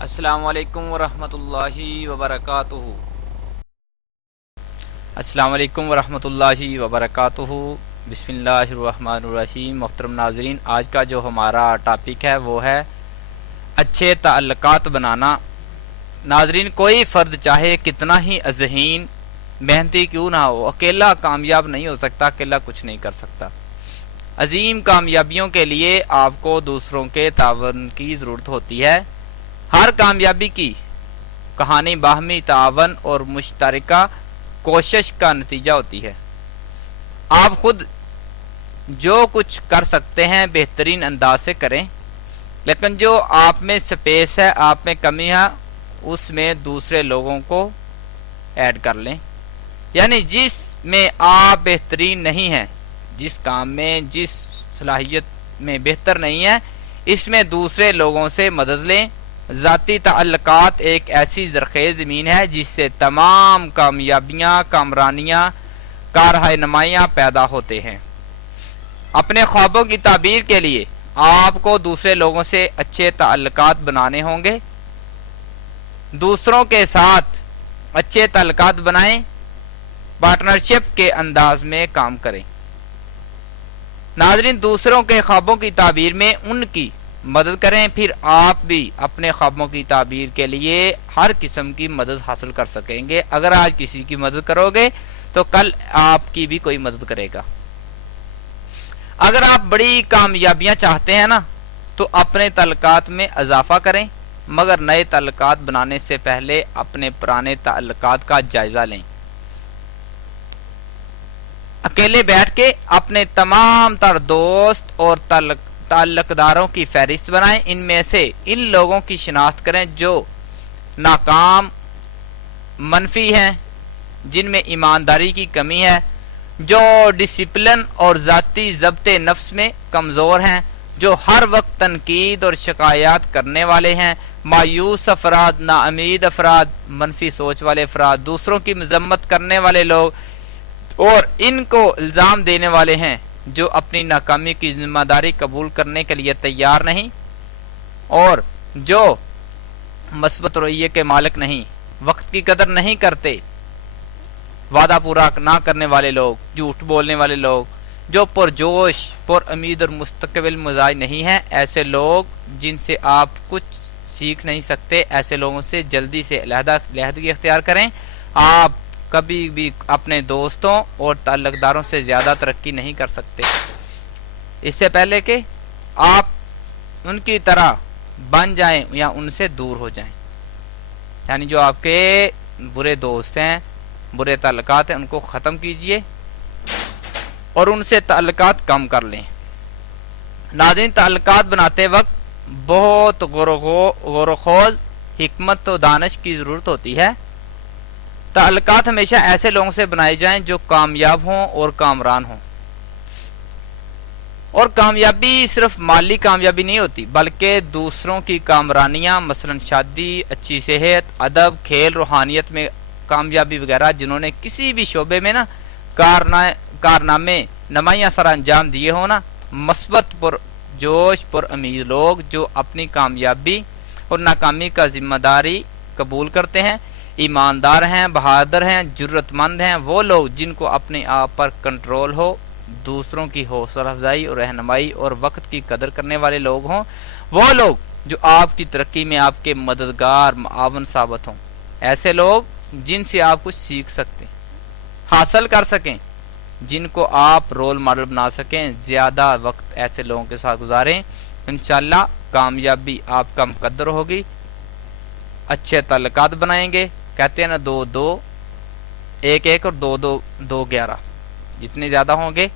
السلام علیکم ورحمۃ اللہ وبرکاتہ۔ السلام علیکم ورحمۃ اللہ وبرکاتہ۔ بسم اللہ الرحمن الرحیم۔ محترم ناظرین، آج کا جو ہمارا ٹاپک ہے وہ ہے اچھے تعلقات بنانا۔ ناظرین، کوئی فرد چاہے کتنا ہی ذہین محنتی کیوں نہ ہو، اکیلا کامیاب نہیں ہو سکتا، اکیلا کچھ نہیں کر سکتا۔ عظیم کامیابیوں کے لیے آپ کو دوسروں کے تعاون کی ضرورت ہوتی ہے۔ ہر کامیابی کی کہانی باہمی تعاون اور مشترکہ کوشش کا نتیجہ ہوتی ہے۔ آپ خود جو کچھ کر سکتے ہیں بہترین انداز سے کریں، لیکن جو آپ میں سپیس ہے، آپ میں کمی ہے، اس میں دوسرے لوگوں کو ایڈ کر لیں۔ یعنی جس میں آپ بہترین نہیں ہیں، جس کام میں، جس صلاحیت میں بہتر نہیں ہے، اس میں دوسرے لوگوں سے مدد لیں۔ ذاتی تعلقات ایک ایسی زرخیز زمین ہے جس سے تمام کامیابیاں، کامرانیاں، کارہنمائیاں پیدا ہوتے ہیں۔ اپنے خوابوں کی تعبیر کے لیے آپ کو دوسرے لوگوں سے اچھے تعلقات بنانے ہوں گے۔ دوسروں کے ساتھ اچھے تعلقات بنائیں، پارٹنرشپ کے انداز میں کام کریں۔ ناظرین، دوسروں کے خوابوں کی تعبیر میں ان کی مدد کریں، پھر آپ بھی اپنے خوابوں کی تعبیر کے لیے ہر قسم کی مدد حاصل کر سکیں گے۔ اگر آج کسی کی مدد کرو گے تو کل آپ کی بھی کوئی مدد کرے گا۔ اگر آپ بڑی کامیابیاں چاہتے ہیں نا، تو اپنے تعلقات میں اضافہ کریں، مگر نئے تعلقات بنانے سے پہلے اپنے پرانے تعلقات کا جائزہ لیں۔ اکیلے بیٹھ کے اپنے تمام تر دوست اور تعلق داروں کی فہرست بنائیں۔ ان میں سے ان لوگوں کی شناخت کریں جو ناکام، منفی ہیں، جن میں ایمانداری کی کمی ہے، جو ڈسپلن اور ذاتی ضبط نفس میں کمزور ہیں، جو ہر وقت تنقید اور شکایات کرنے والے ہیں، مایوس افراد، نا امید افراد، منفی سوچ والے افراد، دوسروں کی مذمت کرنے والے لوگ اور ان کو الزام دینے والے ہیں، جو اپنی ناکامی کی ذمہ داری قبول کرنے کے لیے تیار نہیں اور جو مثبت رویے کے مالک نہیں، وقت کی قدر نہیں کرتے، وعدہ پورا نہ کرنے والے لوگ، جھوٹ بولنے والے لوگ، جو پرجوش، پر امید اور مستقبل مزاج نہیں ہیں، ایسے لوگ جن سے آپ کچھ سیکھ نہیں سکتے، ایسے لوگوں سے جلدی سے علیحدگی اختیار کریں۔ آپ کبھی بھی اپنے دوستوں اور تعلق داروں سے زیادہ ترقی نہیں کر سکتے، اس سے پہلے کہ آپ ان کی طرح بن جائیں یا ان سے دور ہو جائیں۔ یعنی جو آپ کے برے دوست ہیں، برے تعلقات ہیں، ان کو ختم کیجئے اور ان سے تعلقات کم کر لیں۔ ناظرین، تعلقات بناتے وقت بہت غور و خوض، حکمت و دانش کی ضرورت ہوتی ہے۔ تعلقات ہمیشہ ایسے لوگوں سے بنائے جائیں جو کامیاب ہوں اور کامران ہوں۔ اور کامیابی صرف مالی کامیابی نہیں ہوتی، بلکہ دوسروں کی کامرانیاں، مثلا شادی، اچھی صحت، ادب، کھیل، روحانیت میں کامیابی وغیرہ، جنہوں نے کسی بھی شعبے میں نا کارنامے نمایاں سر انجام دیے ہوں نا، مثبت پر جوش، پر امید لوگ جو اپنی کامیابی اور ناکامی کا ذمہ داری قبول کرتے ہیں، ایماندار ہیں، بہادر ہیں، جرت مند ہیں، وہ لوگ جن کو اپنے آپ پر کنٹرول ہو، دوسروں کی حوصلہ افزائی اور رہنمائی اور وقت کی قدر کرنے والے لوگ ہوں، وہ لوگ جو آپ کی ترقی میں آپ کے مددگار، معاون ثابت ہوں، ایسے لوگ جن سے آپ کچھ سیکھ سکتے، حاصل کر سکیں، جن کو آپ رول ماڈل بنا سکیں۔ زیادہ وقت ایسے لوگوں کے ساتھ گزاریں، انشاءاللہ کامیابی آپ کا مقدر ہوگی۔ اچھے تعلقات بنائیں گے، کہتے ہیں نا 2 2 1 1 اور 2 2 2 11، جتنے زیادہ ہوں گے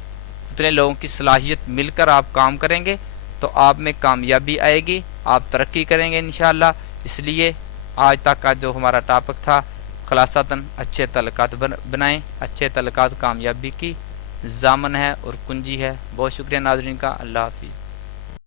اتنے لوگوں کی صلاحیت مل کر آپ کام کریں گے تو آپ میں کامیابی آئے گی، آپ ترقی کریں گے انشاءاللہ۔ اس لیے آج تک کا جو ہمارا ٹاپک تھا خلاصتاً اچھے تعلقات بنائیں۔ اچھے تعلقات کامیابی کی ضامن ہے اور کنجی ہے۔ بہت شکریہ ناظرین کا، اللہ حافظ۔